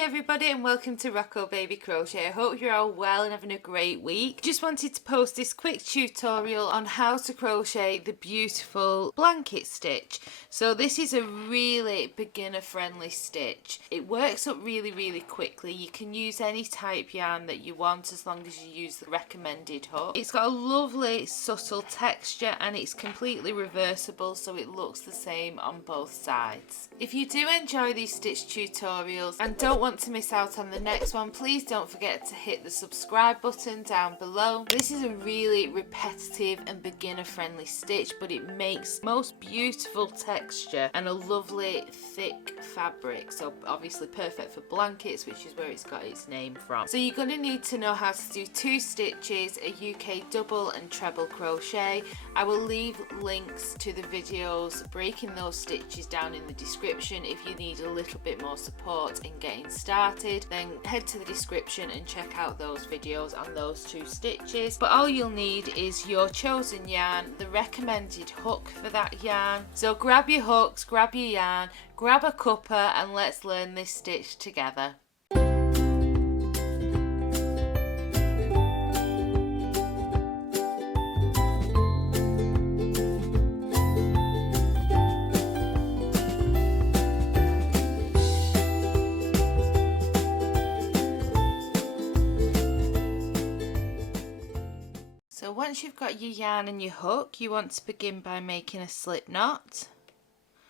Hi everybody and welcome to Rocco Baby Crochet. I hope you're all well and having a great week. Just wanted to post this quick tutorial on how to crochet the beautiful blanket stitch. So this is a really beginner friendly stitch. It works up really quickly. You can use any type yarn that you want as long as you use the recommended hook. It's got a lovely subtle texture and it's completely reversible so it looks the same on both sides. If you do enjoy these stitch tutorials and don't want to miss out on the next one, please don't forget to hit the subscribe button down below. This is a really repetitive and beginner friendly stitch, but it makes most beautiful texture and a lovely thick fabric, so obviously perfect for blankets, which is where it's got its name from. So you're going to need to know how to do 2 stitches, a UK double and treble crochet. I will leave links to the videos breaking those stitches down in the description. If you need a little bit more support in getting started, then head to the description and check out those videos on those 2 stitches. But all you'll need is your chosen yarn, the recommended hook for that yarn. So grab your hooks, grab your yarn, grab a cuppa and let's learn this stitch together. So once you've got your yarn and your hook, you want to begin by making a slip knot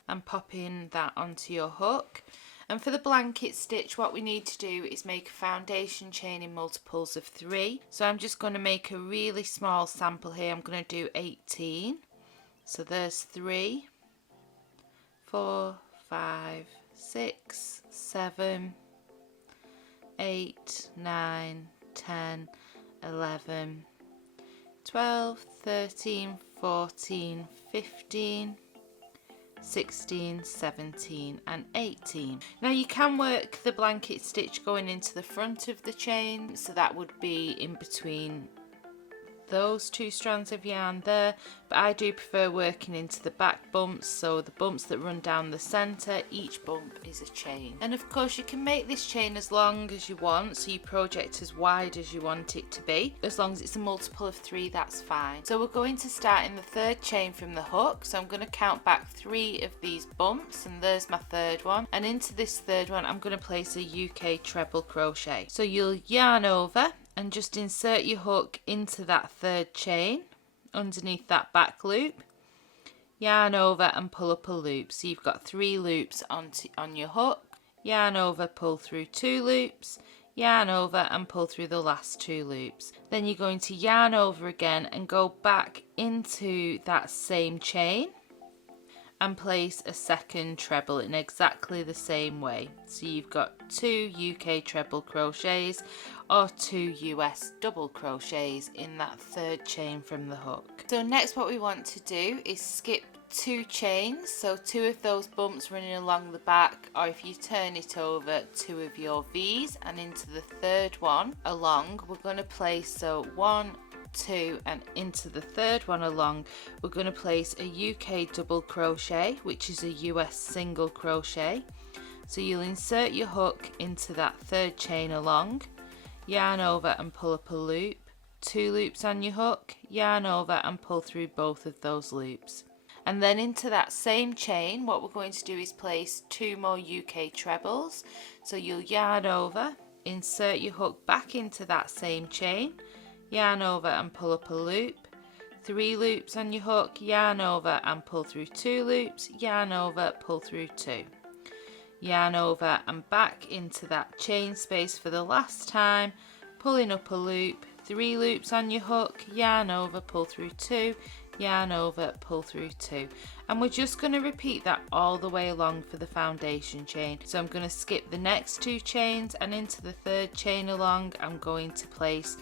and popping that onto your hook. And for the blanket stitch, what we need to do is make a foundation chain in multiples of 3. So I'm just going to make a really small sample here. I'm going to do 18. So there's 3, 4, 5, 6, 7, 8, 9, 10, 11, 12, 13, 14, 15, 16, 17 and 18. Now you can work the blanket stitch going into the front of the chain, so that would be in between those 2 strands of yarn there, but I do prefer working into the back bumps, so the bumps that run down the centre, each bump is a chain. And of course you can make this chain as long as you want, so you project as wide as you want it to be. As long as it's a multiple of 3, that's fine. So we're going to start in the 3rd chain from the hook, so I'm going to count back 3 of these bumps, and there's my 3rd one, and into this 3rd one I'm going to place a UK treble crochet. So you'll yarn over and just insert your hook into that 3rd chain underneath that back loop, yarn over and pull up a loop. So you've got 3 loops on your hook, yarn over, pull through 2 loops, yarn over and pull through the last 2 loops. Then you're going to yarn over again and go back into that same chain and place a 2nd treble in exactly the same way. So you've got 2 UK treble crochets or 2 US double crochets in that 3rd chain from the hook. So next what we want to do is skip 2 chains, so 2 of those bumps running along the back, or if you turn it over, 2 of your V's, and into the 3rd one along we're going to place, so 1, 2 and into the 3rd one along we're going to place a UK double crochet, which is a US single crochet. So you'll insert your hook into that 3rd chain along, yarn over and pull up a loop, 2 loops on your hook, yarn over and pull through both of those loops. And then into that same chain what we're going to do is place 2 more UK trebles. So you'll yarn over, insert your hook back into that same chain, yarn over and pull up a loop, 3 loops on your hook, yarn over and pull through 2 loops, yarn over, pull through 2. Yarn over and back into that chain space for the last time, pulling up a loop, 3 loops on your hook, yarn over, pull through 2, yarn over, pull through 2. And we're just going to repeat that all the way along for the foundation chain. So I'm going to skip the next 2 chains, and into the 3rd chain along I'm going to place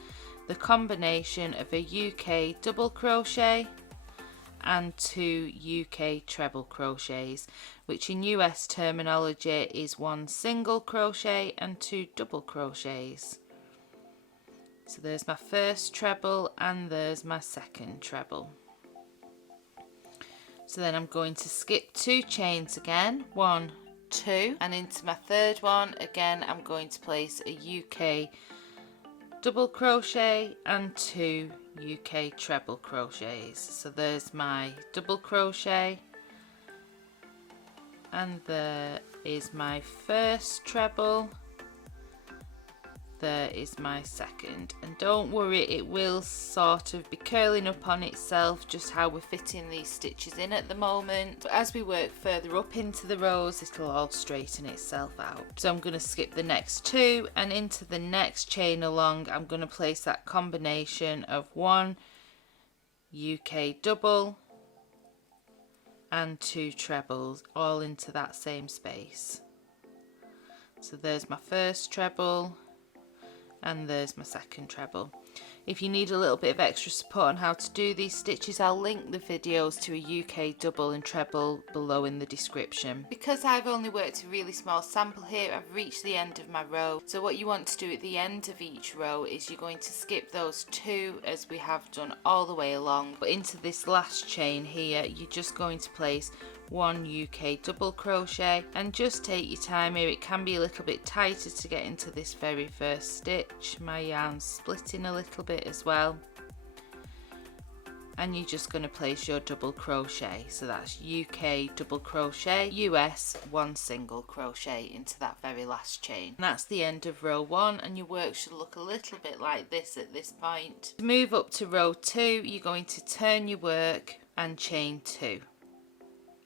the combination of a UK double crochet and 2 UK treble crochets, which in US terminology is 1 single crochet and 2 double crochets. So there's my 1st treble and there's my 2nd treble. So then I'm going to skip 2 chains again, 1, 2, and into my third one again I'm going to place a UK double crochet and 2 UK treble crochets. So there's my double crochet, and there is my first treble, there is my second, and don't worry, it will sort of be curling up on itself, just how we're fitting these stitches in at the moment. But as we work further up into the rows, it'll all straighten itself out. So I'm going to skip the next 2, and into the next chain along I'm going to place that combination of 1 UK double and 2 trebles all into that same space. So there's my first treble, and there's my second treble. If you need a little bit of extra support on how to do these stitches, I'll link the videos to a UK double and treble below in the description. Because I've only worked a really small sample here, I've reached the end of my row. So what you want to do at the end of each row is you're going to skip those 2 as we have done all the way along. But into this last chain here, you're just going to place 1 UK double crochet, and just take your time here. It can be a little bit tighter to get into this very first stitch. My yarn's splitting a little bit as well, and you're just going to place your double crochet. So that's UK double crochet, US 1 single crochet into that very last chain. And that's the end of row 1, and your work should look a little bit like this at this point. To move up to row 2, you're going to turn your work and chain 2.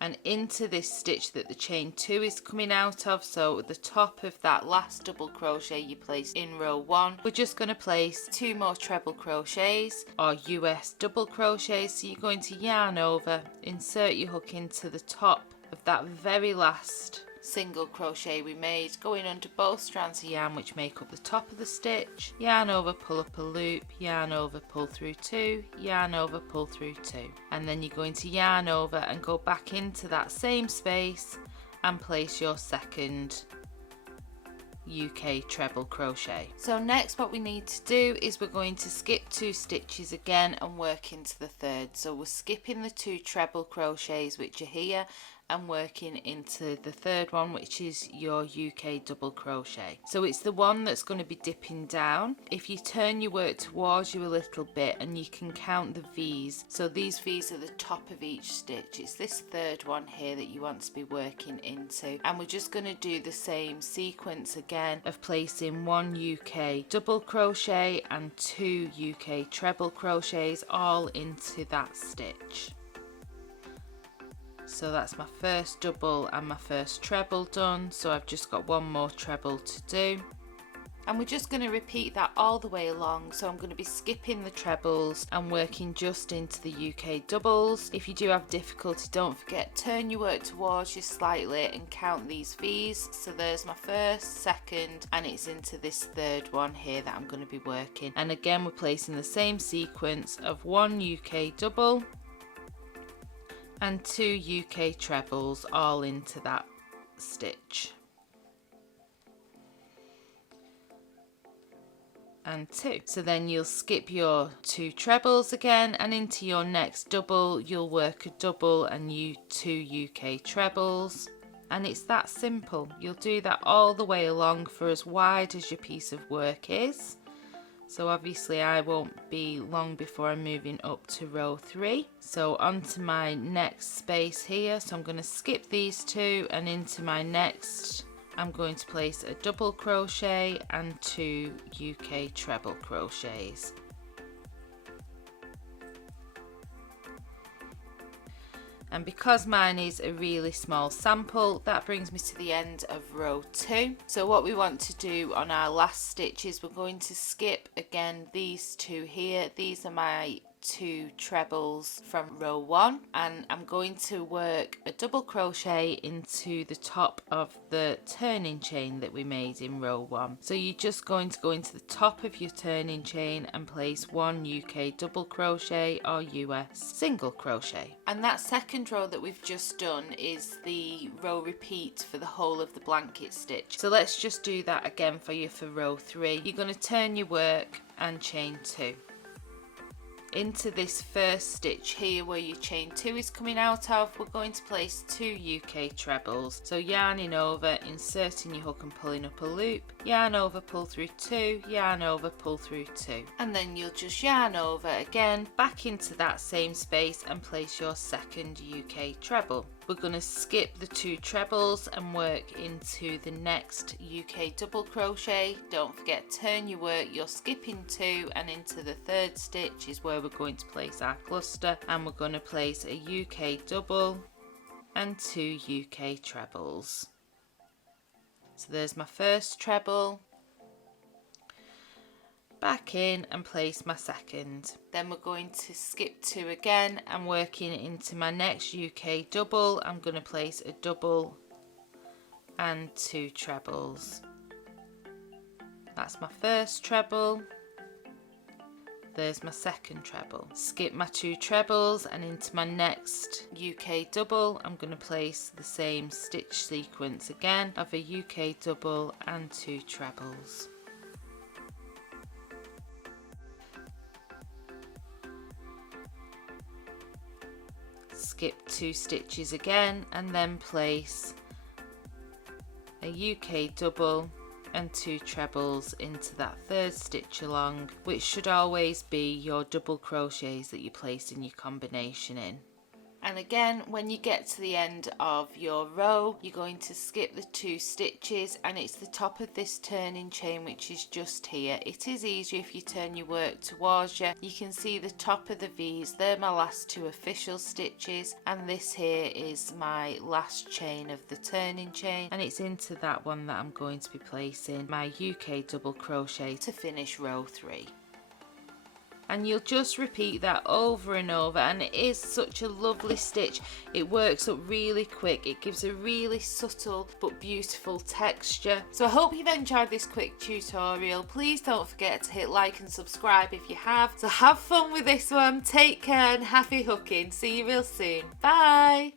And into this stitch that the chain 2 is coming out of, so at the top of that last double crochet you placed in row 1, we're just going to place 2 more treble crochets or US double crochets. So you're going to yarn over, insert your hook into the top of that very last single crochet we made, going under both strands of yarn which make up the top of the stitch, yarn over, pull up a loop, yarn over, pull through 2, yarn over, pull through 2, and then you're going to yarn over and go back into that same space and place your second UK treble crochet. So next what we need to do is we're going to skip 2 stitches again and work into the third. So we're skipping the 2 treble crochets which are here and working into the third one, which is your UK double crochet. So it's the one that's going to be dipping down. If you turn your work towards you a little bit, and you can count the V's, so these V's are the top of each stitch. It's this third one here that you want to be working into, and we're just going to do the same sequence again of placing 1 UK double crochet and 2 UK treble crochets all into that stitch. So that's my first double and my first treble done, so I've just got 1 more treble to do, and we're just going to repeat that all the way along. So I'm going to be skipping the trebles and working just into the UK doubles. If you do have difficulty, don't forget, turn your work towards you slightly and count these V's. So there's my first, second, and it's into this third one here that I'm going to be working. And again we're placing the same sequence of 1 UK double and 2 UK trebles all into that stitch, and 2. So then you'll skip your 2 trebles again, and into your next double you'll work a double and 2 UK trebles, and it's that simple. You'll do that all the way along for as wide as your piece of work is. So obviously I won't be long before I'm moving up to row 3. So onto my next space here. So I'm going to skip these 2, and into my next I'm going to place a double crochet and 2 UK treble crochets. And because mine is a really small sample, that brings me to the end of row 2. So what we want to do on our last stitch is we're going to skip again these 2 here. These are my 2 trebles from row 1, and I'm going to work a double crochet into the top of the turning chain that we made in row 1. So you're just going to go into the top of your turning chain and place 1 UK double crochet or US single crochet. And that second row that we've just done is the row repeat for the whole of the blanket stitch. So let's just do that again for you for row 3. You're going to turn your work and chain 2. into this first stitch here where your chain 2 is coming out of, we're going to place 2 UK trebles. So yarning over, inserting your hook and pulling up a loop, yarn over, pull through 2, yarn over, pull through 2, and then you'll just yarn over again back into that same space and place your second UK treble. We're going to skip the 2 trebles and work into the next UK double crochet. Don't forget, turn your work, you're skipping 2, and into the third stitch is where we're going to place our cluster, and we're going to place a UK double and 2 UK trebles. So there's my first treble, back in and place my second. Then we're going to skip 2 again and working into my next UK double. I'm going to place a double and 2 trebles. That's my first treble. There's my second treble. Skip my 2 trebles and into my next UK double I'm going to place the same stitch sequence again of a UK double and 2 trebles. Skip 2 stitches again and then place a UK double and 2 trebles into that third stitch along, which should always be your double crochets that you place in your combination in. And again, when you get to the end of your row, you're going to skip the 2 stitches, and it's the top of this turning chain which is just here. It is easier if you turn your work towards you. You can see the top of the V's, they're my last 2 official stitches, and this here is my last chain of the turning chain, and it's into that one that I'm going to be placing my UK double crochet to finish row 3. And you'll just repeat that over and over, and it is such a lovely stitch. It works up really quick, it gives a really subtle but beautiful texture. So I hope you've enjoyed this quick tutorial. Please don't forget to hit like and subscribe if you have. So have fun with this one, take care and happy hooking. See you real soon. Bye.